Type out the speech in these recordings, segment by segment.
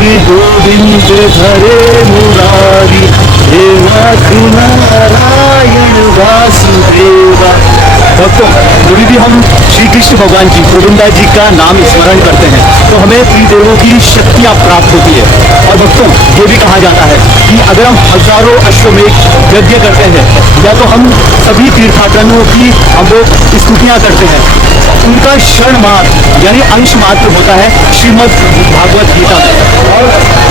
श्री गोविंद हरे मुरारी हे नारायण वासुदेवा। दोस्तों, कभी भी हम श्री कृष्ण भगवान जी गोविंदा जी का नाम स्मरण करते हैं तो हमें त्रिदेवों की शक्तियाँ प्राप्त होती है। और दोस्तों, ये भी कहा जाता है कि अगर हम हजारों अश्वमेध यज्ञ करते हैं या तो हम सभी तीर्थाटनों की हम लोग स्तुतियाँ करते हैं, उनका क्षण मात्र यानी अंश मात्र होता है श्रीमद् भागवत गीता में। और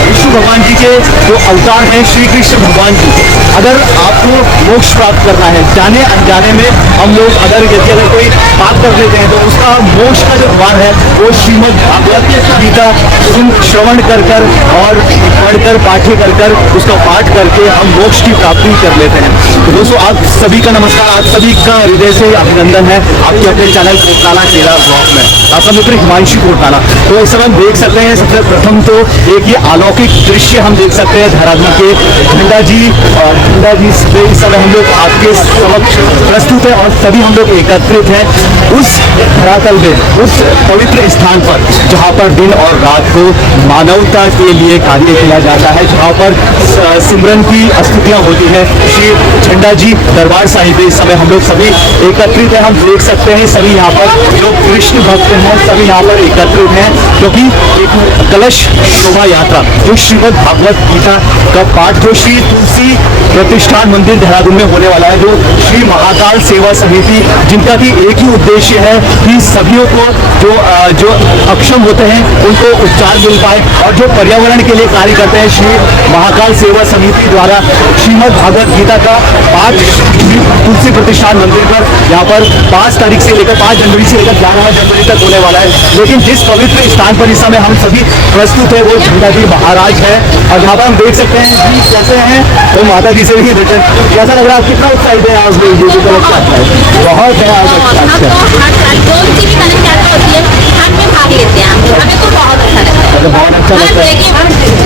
विष्णु भगवान जी के जो अवतार हैं श्री कृष्ण भगवान जी, अगर आपको मोक्ष प्राप्त करना है, जाने अनजाने में हम लोग अगर यदि अगर कोई पाप कर लेते हैं तो उसका मोक्ष का जो द्वार है वो श्रीमद् भागवत गीता श्रवण कर कर और पढ़कर पाठ्य कर कर उसका पाठ करके हम मोक्ष की प्राप्ति कर लेते हैं। तो दोस्तों, आप सभी का नमस्कार, आप सभी का हृदय से अभिनंदन है आपके अपने चैनल कोटला केला ब्लॉग में। आपका मित्र हिमांशु कोटला। तो इस समय हम देख सकते हैं, सबसे प्रथम तो एक ये अलौकिक दृश्य हम देख सकते हैं देहरादून के झंडा जी से इस समय हम लोग आपके समक्ष प्रस्तुत है और सभी हम लोग एकत्रित हैं उस धरातल में, उस पवित्र स्थान पर जहाँ पर दिन और रात को मानवता के लिए कार्य किया जाता है, जहाँ पर सिमरन की स्तुतियाँ होती है श्री झंडा जी दरबार साहिब। इस समय हम लोग सभी एकत्रित हैं, हम देख सकते हैं सभी यहाँ पर जो कृष्ण भक्त हैं सभी यहाँ पर एकत्रित हैं, क्योंकि एक कलश शोभा यात्रा जो श्रीमद् भागवत गीता का पाठ जो श्री तुलसी प्रतिष्ठान मंदिर देहरादून में होने वाला है, जो श्री महाकाल सेवा समिति जिनका भी एक ही उद्देश्य है कि सभी को जो अक्षम होते हैं उनको उपचार मिल पाए, और जो पर्यावरण के लिए कार्य करते हैं श्री महाकाल सेवा समिति द्वारा श्रीमद् भागवत गीता का पाठ तुलसी प्रतिष्ठान मंदिर पर यहाँ पर 5 तारीख से लेकर 5 जनवरी से लेकर 11 जनवरी तक होने वाला है। लेकिन जिस पवित्र स्थान पर इस समय हम सभी प्रस्तुत है वो झंडा जी महाराज है, और यहाँ पर हम देख सकते हैं जी कैसे हैं तो माता जी से भी दर्शन कैसा लग रहा है, कितना उत्साहित है आप लोग? बहुत है आज। बहुत अच्छा लगता है,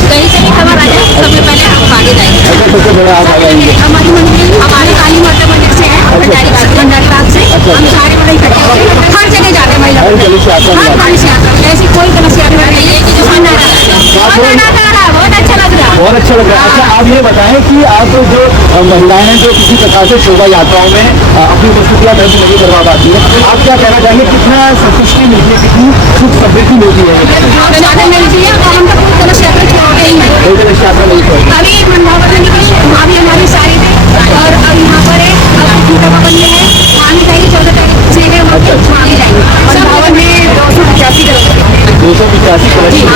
कहीं से भी खबर आ जाए सबसे पहले हम आगे जाएंगे। सबसे बड़ा आप आ जाएंगे। हमारी मंदिर हमारे काली माता मंदिर से है, भंडारी बाग से हम सारे बड़े इकट्ठे होकर हर जगह जाते हैं महिला ऐसी कोई कलश यात्रा नहीं है कि जो बहुत अच्छा लग रहा है। बहुत अच्छा लग रहा है। अच्छा, आप ये बताएं कि आप जो महिलाएं हैं जो किसी प्रकार से शोभा यात्राओं में अपनी उपस्थितियाँ दर्ज नहीं करवा पाती है, आप क्या कहना चाहेंगे, कितना संतुष्टि मिलती है, कितनी सुख समृद्धि मिलती है? मिलती है, हम तो कोई कलश यात्रा छोड़ते ही नहीं, कोई कलश यात्रा नहीं छोड़ते। अभी वृंदावन में अभी हमारी सारी थे और अब यहाँ पर है, अब गीता भवन में है, वहाँ भी जाएंगे 14 तारीख से है, वहाँ भी जाएंगे। वृंदावन में 285 कलश चल रही है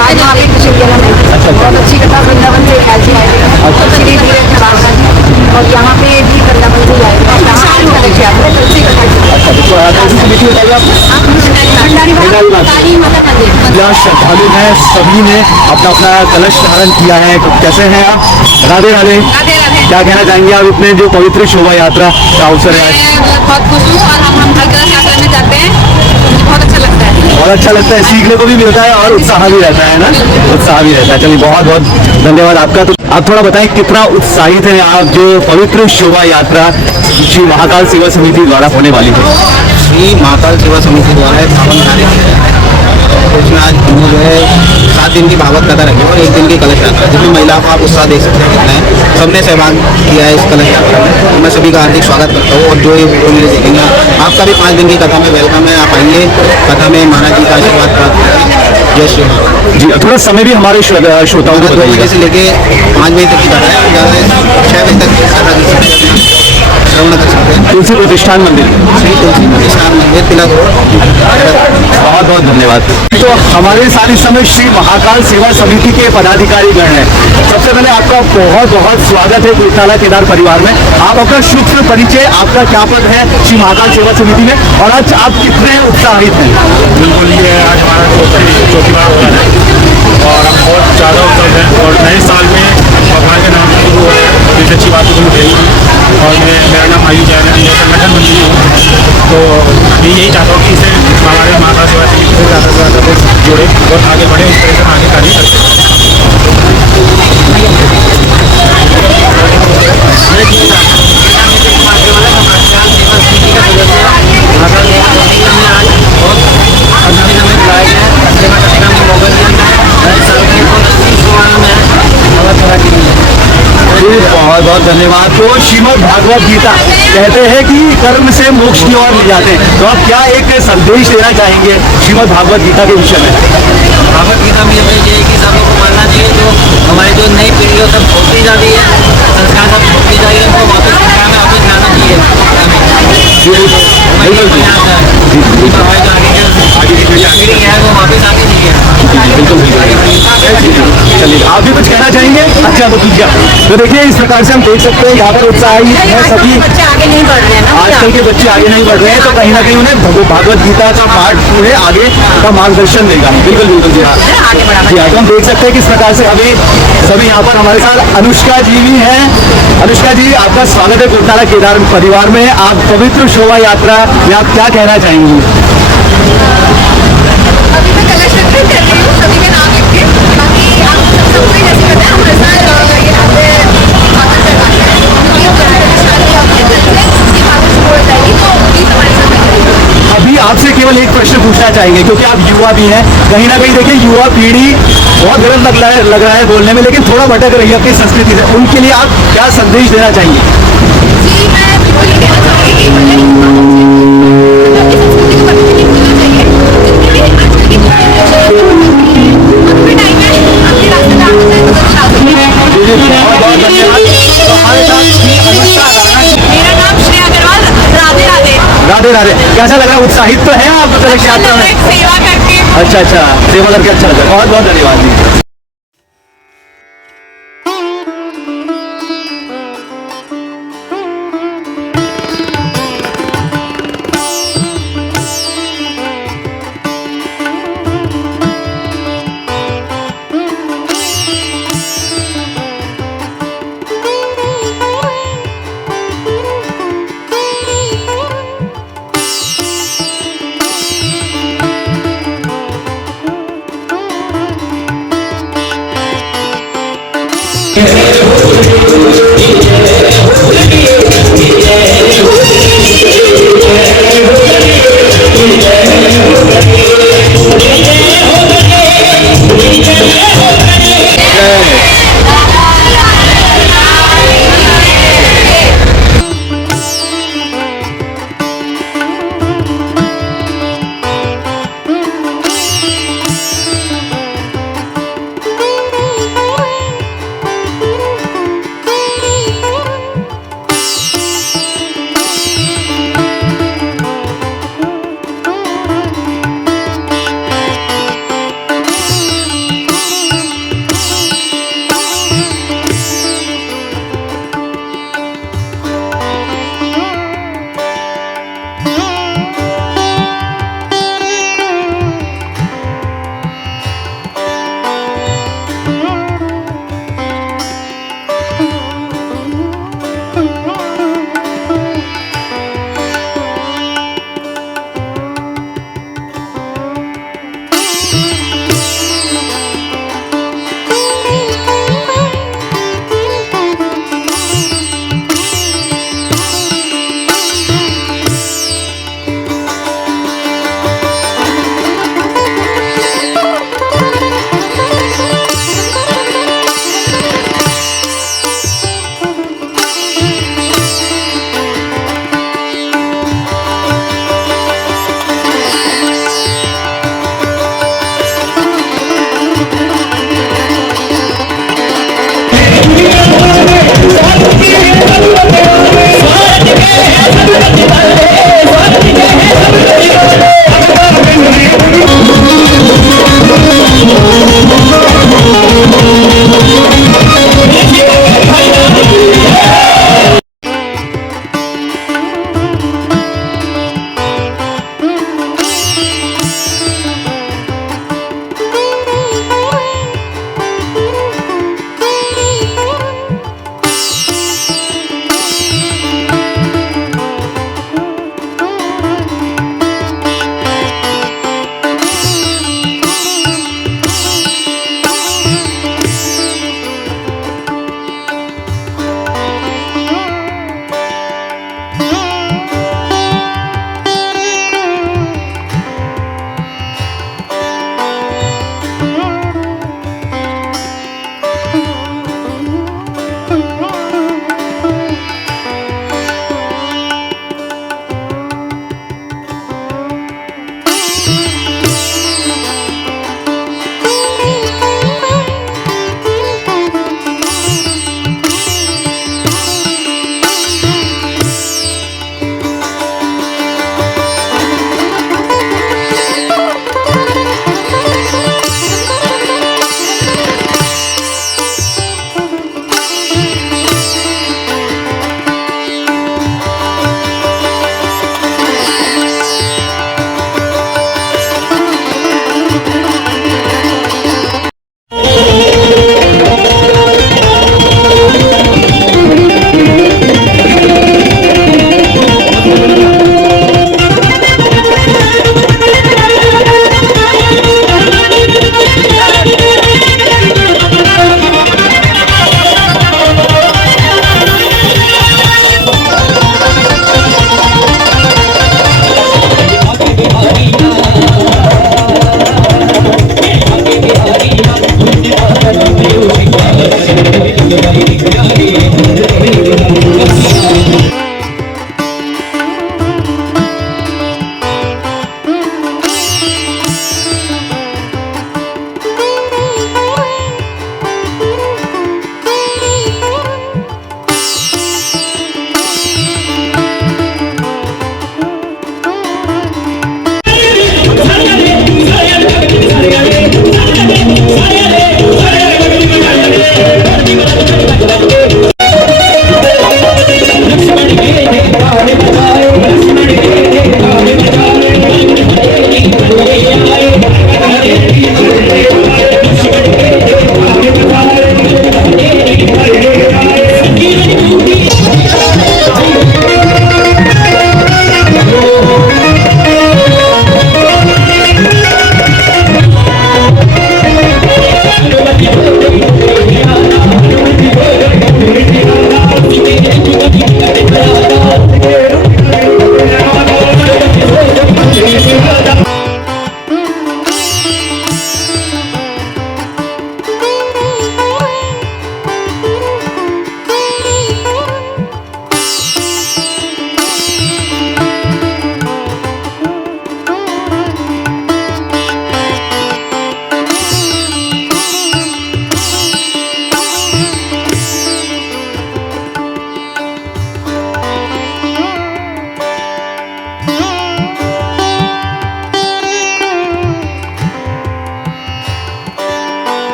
आज वहाँ पे बहुत अच्छी कथा वृंदावन से ऐसी है श्री धीरे और यहाँ पे भी वृंदावन से आए यहाँ श्रद्धालु हैं, सभी ने अपना अपना कलश धारण किया है। तो कैसे हैं आप? राधे राधे। क्या कहना चाहेंगे आप इतने जो पवित्र शोभा यात्रा का अवसर है? बहुत खुश हूँ और हम हर कलश यात्रा में जाते हैं, बहुत अच्छा लगता है। बहुत अच्छा लगता है, सीखने को भी मिलता है और उत्साह भी रहता है ना, उत्साह भी रहता है। चलिए, बहुत बहुत धन्यवाद आपका। तो आप थोड़ा बताएं कितना उत्साहित हैं आप जो पवित्र शोभा यात्रा श्री महाकाल सेवा समिति द्वारा होने वाली है? श्री महाकाल सेवा समिति द्वारा पावन कार्य इसमें आज जो है 7 दिन की भागवत कथा रखी और 1 दिन की कलश यात्रा, जिसमें महिलाओं को आप उत्साह देख सकते हैं। सबने सहभाग किया है इस कलश यात्रा में, मैं सभी का हार्दिक स्वागत करता हूँ। और जो ये वीडियो मेरे देखेंगे आपका भी 5 दिन की कथा में वेलकम है, आप आइए कथा में महाराज जी का आशीर्वाद प्राप्त करें। जय श्री जी। थोड़ा समय भी हमारे श्रोताओं को 2 बजे से लेके 5 बजे तक की कथा है, 6 बजे तक श्रवण कर सकते हैं। तुलसी प्रतिष्ठान मंदिर, श्री तुलसी प्रतिष्ठान मंदिर, तिलक रोड। बहुत बहुत धन्यवाद। तो हमारे साथ इस समय श्री महाकाल सेवा समिति के पदाधिकारी गण हैं। सबसे पहले आपका बहुत बहुत स्वागत है कोटला केदार परिवार में। आप अपना शुभ परिचय, आपका क्या पद है श्री महाकाल सेवा समिति में, और आज आप कितने उत्साहित हैं? बिल्कुल, ये आज हमारा चौथी बार हो रहा है और हम बहुत ज़्यादा उत्साहित हैं। और नए साल में भगवान के नाम से शुरू हो रहा है, इस अच्छी बात को मुझे। और मेरा नाम आयु जैन है, मैं संगठन मंत्री हूँ। तो मैं यही चाहता हूँ कि इसे हमारे महाकाल सेवा समिति से ज़्यादा से ज़्यादा लोग जुड़े और आगे बढ़े, इस तरह से आगे कार्य करते हैं। धन्यवाद। तो श्रीमद् भागवत गीता कहते हैं कि कर्म से मोक्ष की ओर ले जाते हैं, तो आप क्या एक संदेश देना चाहेंगे श्रीमद् भागवत गीता के विषय में? भागवत गीता में ये है कि सब लोग को मानना चाहिए, जो हमारी जो नई पीढ़ी है सब छोड़ती जा रही है, संस्कार सब छोड़ती जा रही है, उनको वापस संस्कार में वापस जाना चाहिए। बिल्कुल जी, हमारी जो आगे की पीढ़ी है वो वापस आती नहीं है। बिल्कुल चलिए, आप भी कुछ कहना चाहेंगे? अच्छा तो कीजिए। तो देखिए इस प्रकार से हम देख सकते हैं यहाँ पर उत्साहित है सभी। बच्चे आगे नहीं बढ़ रहे हैं ना, आजकल के बच्चे आगे नहीं बढ़ रहे हैं, तो कहीं ना कहीं उन्हें भागवत गीता का पाठ उन्हें आगे का मार्गदर्शन देगा। बिल्कुल बिल्कुल जी हाँ आगे बढ़ा जी हाँ। तो हम देख सकते हैं किस प्रकार से अभी सभी यहाँ पर हमारे साथ अनुष्का जी भी हैं। अनुष्का जी, आपका स्वागत है कोटाला केदार परिवार में। आप पवित्र शोभा यात्रा में आप क्या कहना चाहेंगी? अभी मैं कलश रखकर कर रही हूँ, सभी के नाम लिख के। बाकी आप सबको ही जैसे पता है हमारे साथ यहाँ पे स्वागत करवाते हैं, क्योंकि हम शादी अपने घर से उसकी बात छोड़ जाएगी, तो प्लीज हमारे साथ में अभी आपसे केवल एक प्रश्न पूछना चाहेंगे, क्योंकि आप युवा भी हैं। कहीं ना कहीं देखिए युवा पीढ़ी बहुत गलत लग रहा है बोलने में, लेकिन थोड़ा भटक रही है अपनी संस्कृति से। उनके लिए आप क्या संदेश देना चाहेंगे? जी, मैं बिल्कुल ये कहना चाहूँगी कि मतलब अपनी संस्कृति को कभी नहीं भूलना चाहिए। जितने भी आजकल की अपने टाइम में अपने रास्ते पे आना चाहिए, तो जरूर आ सकते हैं। बहुत बहुत धन्यवाद। तो हमारे साथ अनुष्का राणा जी। मेरा नाम श्रेया अग्रवाल। राधे राधे। राधे राधे। कैसा लग रहा है? उत्साहित तो है आप कलश यात्रा में? सेवा करके अच्छा, सेवा करके अच्छा लगा। बहुत बहुत धन्यवाद जी।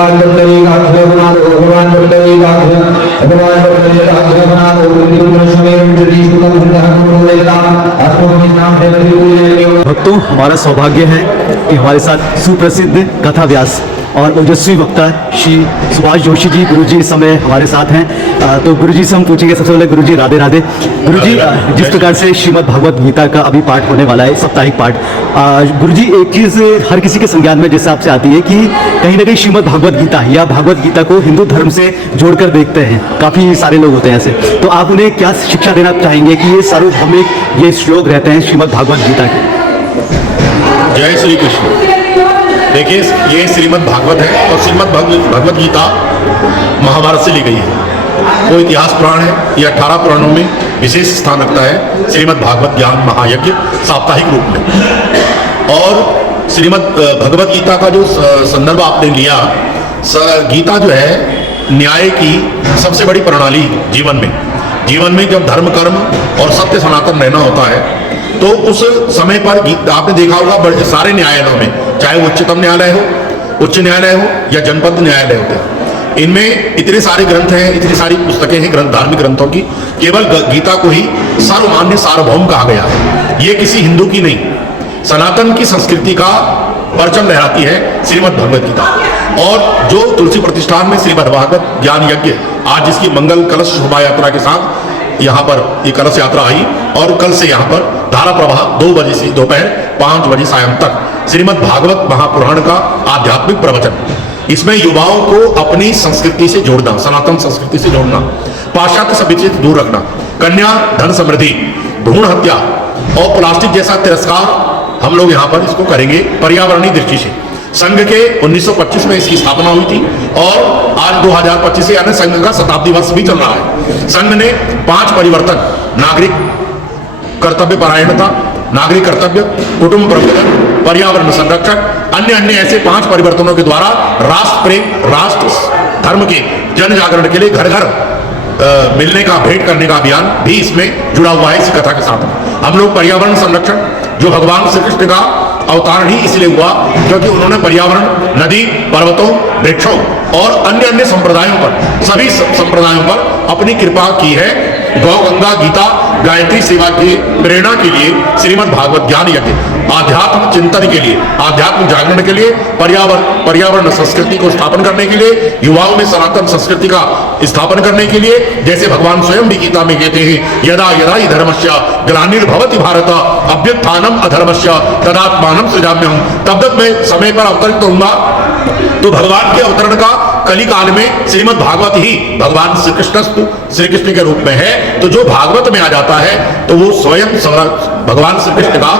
भगवान बंदरी का अक्षर बना दो, भगवान बंदरी का अक्षर, भगवान बंदरी का अक्षर बना दो। भक्तों, हमारा सौभाग्य है कि हमारे साथ सुप्रसिद्ध कथा व्यास और ओजस्वी वक्ता श्री सुभाष जोशी जी गुरुजी इस समय हमारे साथ हैं। तो गुरुजी से हम पूछेंगे सबसे पहले, गुरुजी राधे राधे। गुरुजी, जिस प्रकार से श्रीमद् भागवत गीता का अभी पाठ होने वाला है, साप्ताहिक पाठ, गुरुजी एक चीज़ हर किसी के संज्ञान में जैसे आपसे आती है कि कहीं ना कहीं श्रीमद् भागवत गीता या भागवत गीता को हिंदू धर्म से जोड़कर देखते हैं, काफ़ी सारे लोग होते हैं ऐसे, तो आप उन्हें क्या शिक्षा देना चाहेंगे कि ये सार्वभौमिक ये श्लोक रहते हैं श्रीमद् भागवत गीता के? जय श्री कृष्ण। देखिए, ये श्रीमद् भागवत है और श्रीमद् भगवत गीता महाभारत से ली गई है। वो इतिहास पुराण है। ये 18 पुराणों में विशेष स्थान रखता है श्रीमद् भागवत ज्ञान महायज्ञ साप्ताहिक रूप में। और श्रीमद् भगवत गीता का जो संदर्भ आपने लिया, गीता जो है न्याय की सबसे बड़ी प्रणाली जीवन में जब धर्म कर्म और सत्य सनातन रहना होता है, तो उस समय पर आपने देखा होगा सारे न्यायालयों में, चाहे वो उच्च न्यायालय हो या जनपद न्यायालय होते हैं, इनमें इतने सारे ग्रंथ हैं, इतनी सारी पुस्तकें हैं धार्मिक ग्रंथों की। केवल गीता को ही सर्वमान्य सार्वभौम कहा गया है। ये किसी हिंदू की नहीं, सनातन की संस्कृति का परचम लहराती है श्रीमद् भगवत गीता। और जो तुलसी प्रतिष्ठान में श्रीमद् भागवत ज्ञान यज्ञ, आज इसकी मंगल कलश शोभा यात्रा के साथ यहाँ पर ये कलश यात्रा आई, और कल से यहाँ पर धारा प्रवाह 2 बजे से दोपहर 5 बजे सायं तक श्रीमद् भागवत महापुराण का आध्यात्मिक प्रवचन। इसमें युवाओं को अपनी संस्कृति से जोड़ना, सनातन संस्कृति से जोड़ना, पाश्चात्य सभ्यता से दूर रखना, कन्या धन समृद्धि, भ्रूण हत्या और प्लास्टिक जैसा तिरस्कार हम लोग यहाँ पर इसको करेंगे पर्यावरणीय दृष्टि से। संघ के 1925 में इसकी स्थापना हुई थी और आज 2025 से यानी संघ का शताब्दी वर्ष भी चल रहा है। संघ ने 5 परिवर्तन, नागरिक कर्तव्य परायणता, नागरिक कर्तव्य, कुटुंब प्रबंधन, पर्यावरण संरक्षण, अन्य ऐसे 5 परिवर्तनों के द्वारा राष्ट्र प्रेम, राष्ट्र धर्म के जन जागरण के लिए घर घर मिलने का, भेंट करने का अभियान भी इसमें जुड़ा हुआ है। इस कथा के साथ हम लोग पर्यावरण संरक्षण, जो भगवान श्री कृष्ण का अवतारण ही इसलिए हुआ क्योंकि उन्होंने पर्यावरण, नदी, पर्वतों, वृक्षों और अन्य संप्रदायों पर, सभी संप्रदायों पर अपनी कृपा की है। गौ गंगा गीता गायत्री सेवा की प्रेरणा के लिए श्रीमद् भागवत ज्ञान यज्ञ, आध्यात्म चिंतन के लिए, आध्यात्म जागरण के लिए, पर्यावरण संस्कृति को स्थापन करने के लिए, युवाओं में सनातन संस्कृति का स्थापन करने के लिए, जैसे भगवान स्वयं भी गीता में कहते हैं, यदा यदा हि धर्मस्य ग्लानिर्भवति भारत अभ्युत्थानम अधर्मस्य तदात्मानं सृजाम्यहम्। तब तक मैं समय पर अवतरित होऊंगा। तो भगवान के अवतरण का कली काल में श्रीमद् भागवत ही भगवान श्री कृष्ण के रूप में है। तो जो भागवत में आ जाता है तो वो स्वयं भगवान श्री कृष्ण का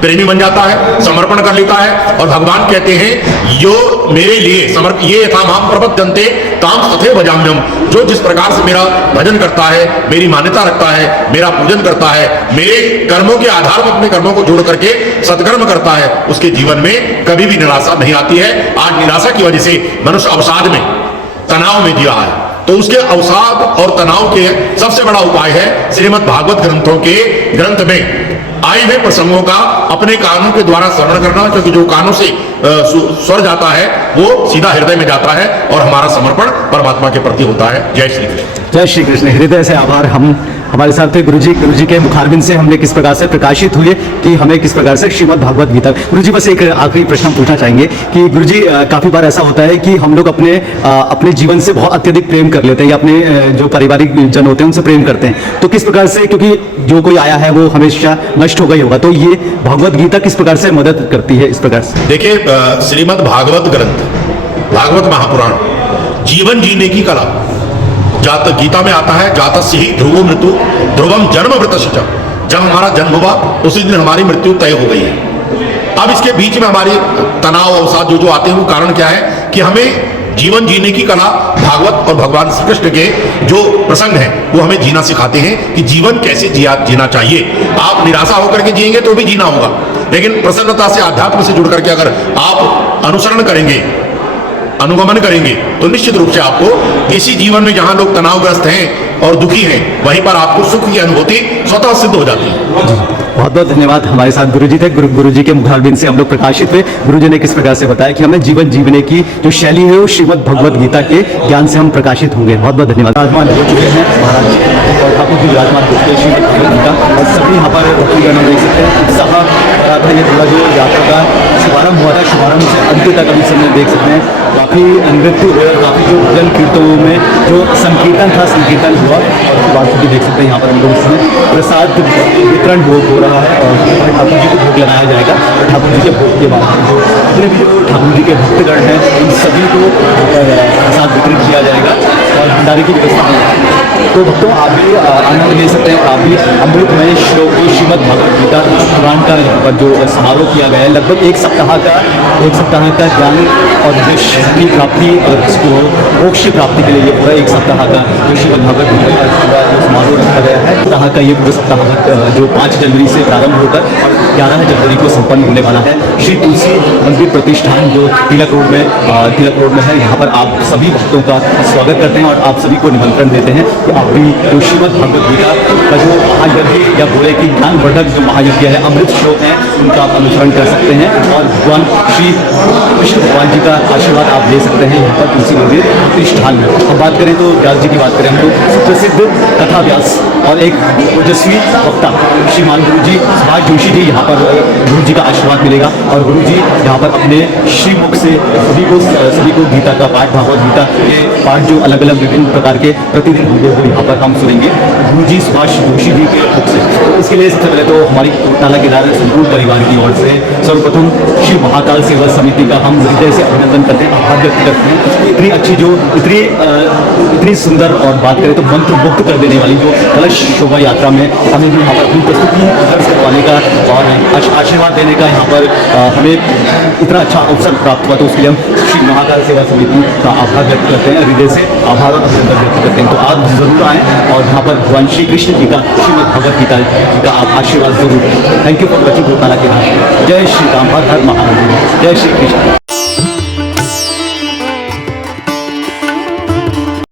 प्रेमी बन जाता है, समर्पण कर लेता है। और भगवान कहते हैं, यो मेरे लिए समर्पित, ये यथा माम प्रपद्यन्ते ताम तथैव भजाम्यहम्। जो जिस प्रकार से मेरा भजन करता है, मेरी मान्यता रखता है, मेरा पूजन करता है, मेरे कर्मों के आधार पर अपने कर्मों को जोड़ करके सत्कर्म करता है, उसके जीवन में कभी भी निराशा नहीं आती है। आज निराशा की वजह से मनुष्य अवसाद में, तनाव में जिया है। तो उसके अवसाद और तनाव के सबसे बड़ा उपाय है श्रीमद् भागवत ग्रंथों के ग्रंथ में आए हुए प्रसंगों का अपने कानों के द्वारा श्रवण करना, क्योंकि जो कानों से स्वर जाता है वो सीधा हृदय में जाता है और हमारा समर्पण परमात्मा के प्रति होता है। जय श्री कृष्ण। जय श्री कृष्ण। हृदय से आभार। हम हमारे साथ थे गुरुजी के मुखारबिंद से हमने किस प्रकार से प्रकाशित हुए कि हमें किस प्रकार से श्रीमद् भागवत गीता। गुरुजी, बस एक आखिरी प्रश्न पूछना चाहेंगे कि गुरुजी, काफ़ी बार ऐसा होता है कि हम लोग अपने जीवन से बहुत अत्यधिक प्रेम कर लेते हैं या अपने जो पारिवारिक जन होते हैं उनसे प्रेम करते हैं, तो किस प्रकार से, क्योंकि जो कोई आया है वो हमेशा नष्ट होगा ही होगा, तो ये भागवत गीता किस प्रकार से मदद करती है इस प्रकार से? देखिए, श्रीमद् भागवत ग्रंथ, भागवत महापुराण जीवन जीने की कला। गीता में आता है, जातस्य ही ध्रुवो मृत्यु ध्रुवम जन्म वृतश्च। जब हमारा जन्म हुआ उसी दिन हमारी मृत्यु तय हो गई है। अब इसके बीच में हमारे तनाव अवसाद जो आते हैं, वो कारण क्या है कि हमें जीवन जीने की कला भागवत और भगवान श्री कृष्ण के जो प्रसंग हैं वो हमें जीना सिखाते हैं कि जीवन कैसे जीना चाहिए। आप निराशा होकर के जिएंगे तो भी जीना होगा, लेकिन प्रसन्नता से, आध्यात्म से जुड़ करके अगर आप अनुसरण करेंगे अनुगमन करेंगे तो निश्चित रूप से आपको इसी जीवन में जहां लोग तनावग्रस्त हैं और दुखी हैं वहीं पर आपको सुख की अनुभूति स्वतः सिद्ध हो जाती है। बहुत बहुत धन्यवाद। हमारे साथ गुरुजी थे। गुरुजी के मुखारबिंद से हम लोग प्रकाशित हुए। गुरुजी ने किस प्रकार से बताया कि हमें जीवन जीने की जो शैली है वो श्रीमद् भगवद गीता के ज्ञान से हम प्रकाशित होंगे। बहुत बहुत धन्यवाद। विराजमान हो चुके हैं महाराज जी और ठाकुर जी विराजमान हो चुके हैं श्रीमद् भगवद गीता और सभी यहाँ पर भक्तिगण हम देख सकते हैं उत्साह रहा था। ये पूरा जो यात्रा का शुभारंभ हुआ था, शुभारंभ से अंत तक अभी समय देख सकते हैं काफ़ी नृत्य हुए और काफ़ी जो भजन कीर्तनों में जो संकीर्तन था संकीर्तन हुआ और उसके बाद भी देख सकते हैं यहाँ पर हम लोग इसमें प्रसाद वितरण हो रहा है और ठाकुर जी को भोग लगाया जाएगा। ठाकुर जी के भोग के बाद जितने भी जो ठाकुर जी के भक्तगण हैं उन सभी को प्रसाद वितरित किया जाएगा और भंडारे की व्यवस्था है। तो भक्तों आप भी आनंद ले सकते हैं और आप भी अमृतमय श्लोक श्रीमद् भगवद गीता पुराण का जो समारोह किया गया है लगभग एक सप्ताह का ज्ञान और यश की प्राप्ति और इसको मोक्ष की प्राप्ति के लिए ये पूरा एक सप्ताह का जो श्रीमद् भगवद गीता का जो समारोह रखा गया है सप्ताह का ये पूरा सप्ताह जो 5 जनवरी से प्रारंभ होकर 11 जनवरी को संपन्न होने वाला है। श्री तुलसी मंदिर प्रतिष्ठान जो तिलक रोड में है यहाँ पर आप सभी भक्तों का स्वागत करते हैं और आप सभी को निमंत्रण देते हैं कि आप भी जो श्रीमद् भगवद गीता का जो महायज्ञ या बोले कि ज्ञानवर्धक जो महायज्ञ है अमृत श्लोक है उनका आप अनुसरण कर सकते हैं और भगवान श्री कृष्ण भगवान जी का आशीर्वाद आप ले सकते हैं यहाँ पर तुलसी मंदिर प्रतिष्ठान में। अब बात करें तो व्यास जी की बात करें हम लोग सुप्रसिद्ध कथा व्यास और एक ओजस्वी वक्ता श्रीमान गुरु जी सुभाष जोशी जी यहाँ पर गुरु जी का आशीर्वाद मिलेगा और गुरु जी यहाँ पर अपने श्रीमुख से सभी को गीता का पाठ भगवद गीता के पाठ जो अलग अलग विभिन्न प्रकार के प्रतिदिन होंगे वो यहाँ पर हम सुनेंगे गुरु जी सुभाष जोशी जी के मुख से। तो इसके लिए सबसे पहले तो हमारी कोटाला केदार संपूर्ण परिवार की ओर से सर्वप्रथम श्री महाकाल सेवा समिति का हम हृदय से अभिनंदन करते हैं, आभार व्यक्त करते हैं। इतनी अच्छी जो इतनी सुंदर और बात करें तो मंत्र मुक्त कर देने वाली जो कलश शोभा यात्रा में हमें यहाँ पर अपनी प्रस्तुति दर्ज करवाने का और आशीर्वाद देने का यहाँ पर हमें इतना अच्छा अवसर प्राप्त हुआ तो उसके लिए हम श्री महाकाल सेवा समिति का आभार व्यक्त करते हैं, हृदय से आभार और अभिनंदन व्यक्त करते हैं। तो आप जरूर आएँ और यहाँ पर भगवान श्री कृष्ण जी का श्रीमद् भगवद गीता जी का आप आशीर्वाद जरूर। Thank you for watching Kotala Kedar. जय श्री राम, हर हर महादेव, जय श्री कृष्ण।